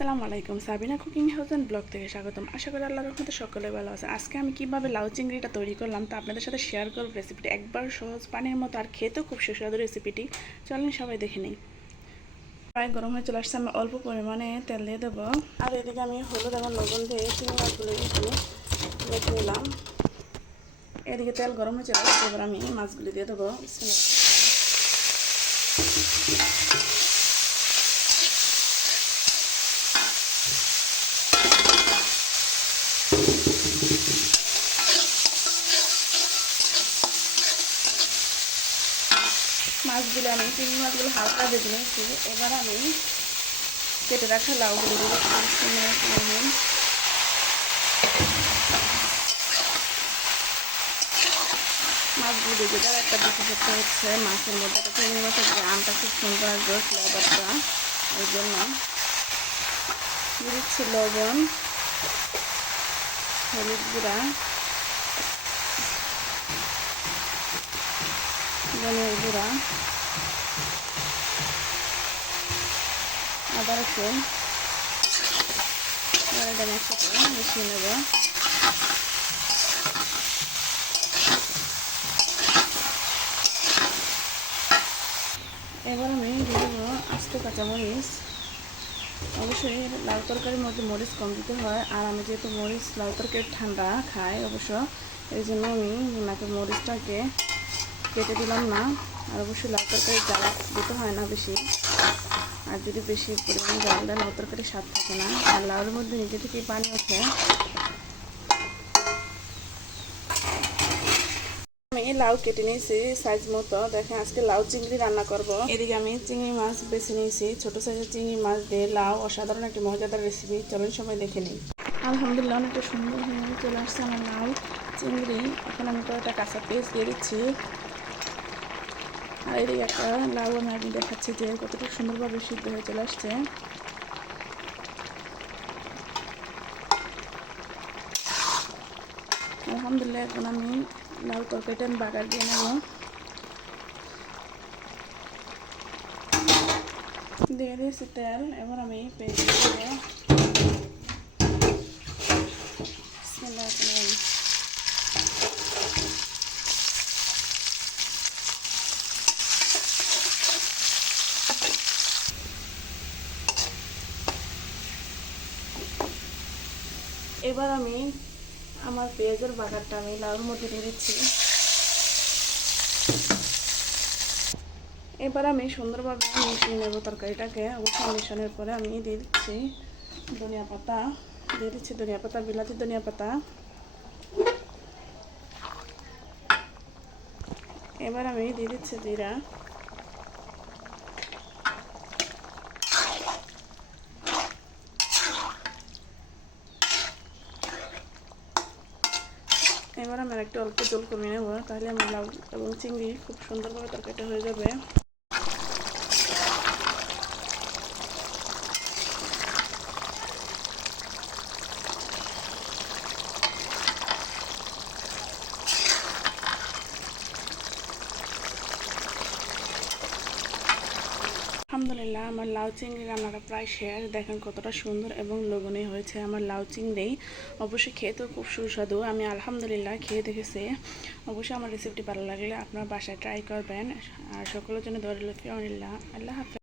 আসসালামু আলাইকুম, Sabina cooking house and blog থেকে স্বাগতম। আশা করি আল্লাহর রহমতে সকলে ভালো আছে। আজকে আমি কিভাবে লাউ চিংড়িটা তৈরি করলাম তা আপনাদের সাথে শেয়ার করব। রেসিপিটি একবার সহজ, পানির মতো, আর খেতেও খুব সুস্বাদু রেসিপিটি। চলেন সবাই দেখে নিই। প্রায় গরম হয়ে চলে আসছে, আমি অল্প পরিমাণে তেল দিয়ে দেবো। আর এদিকে আমি হলুদ এবং লবণ দিয়ে চিংড়ি মাছগুলো মেখে নিলাম। এদিকে তেল গরম হয়ে চলে আসছে, এবার আমি মাছগুলি দিয়ে দেবো। মাছগুলো আমি চিংড়ি মাছগুলো হালকা ভেজে নিয়েছি। এবার আমি কেটে রাখা লাউগুলো দিয়ে মাছগুলো দিয়ে দেওয়ার একটা বিশেষত্ব হচ্ছে মাছের মধ্যে চিংড়ি মাছের গ্রামটা খুব সুন্দর আসবে, ফ্লেভারটা। ওই জন্য দিচ্ছি লবণ, হলুদ গুঁড়া, ধনিয়ার গুঁড়া, আদা রসুন, এটা একসাথে মিশিয়ে নেব। এবার আমি দিয়ে দেবো আস্ত কাঁচামরিচ। অবশ্যই লাউ তরকারির মধ্যে মরিচ কম দিতে হয়, আর আমি যেহেতু মরিচ লাউ তরকারি ঠান্ডা খাই অবশ্য, এই জন্য আমি নাকি মরিচটাকে কেটে দিলাম না। আর অবশ্যই লাউ তরকারি জাল দিতে হয় না বেশি, আর যদি বেশি পরিমাণ জাল দেন লাউ তরকারি স্বাদ থাকে না, আর লাউর মধ্যে নিজে থেকেই পানি ওঠে। আমি লাউ কেটে নিয়েছি সাইজ মতো। দেখেন আজকে লাউ চিংড়ি রান্না করব। এদিকে আমি চিংড়ি মাছ বেছে নিয়েছি। ছোট সাইজের চিংড়ি মাছ দিয়ে লাউ অসাধারণ একটি মজাদার রেসিপি। চলুন সবাই দেখে নিই। আলহামদুলিল্লাহ অনেকটা সুন্দর হয়ে চলে আসছে আমার লাউ চিংড়ি। এখন আমি কয়েকটা কাঁচা পেঁয়াজ দিয়ে দিচ্ছি। আর এদিকে একটা লাউ আমি দেখাচ্ছি যে কতটা সুন্দরভাবে সিদ্ধ হয়ে চলে আসছে। আলহামদুলিল্লাহ এখন আমি লাউ তরকারিটা বাগার দিয়ে নেব। দিয়ে দিয়েছি তেল। এবার আমি পেঁয়াজ দিয়ে দেবো। এবার আমি আমার পেঁয়াজের বাগারটা আমি লাউর মধ্যে দিয়ে দিচ্ছি। এবার আমি সুন্দরভাবে মিশিয়ে নেব তরকারিটাকে। অবশ্যই মিশানোর পরে আমি দিয়ে দিচ্ছি ধনিয়া পাতা, বিলাতি ধনিয়া পাতা। এবার আমি দিয়ে দিচ্ছি জিরা। এবার আমি একটু অল্প জল কমিয়ে নেব, তাহলে আমার লাউ এবং চিংড়ি খুব সুন্দরভাবে তরকারিটা হয়ে যাবে। আলহামদুলিল্লাহ আমার লাউ চিংড়ি রান্নাটা প্রায় শেষ। দেখেন কতটা সুন্দর এবং লোভনীয় হয়েছে আমার লাউ চিংড়ি। অবশ্যই খেতেও খুব সুস্বাদু। আমি আলহামদুলিল্লাহ খেয়ে দেখেছি। অবশ্যই আমার রেসিপিটি ভালো লাগলে আপনার বাসায় ট্রাই করবেন। আর সকলের জন্য দোয়া রইল। আল্লাহ হাফেজ।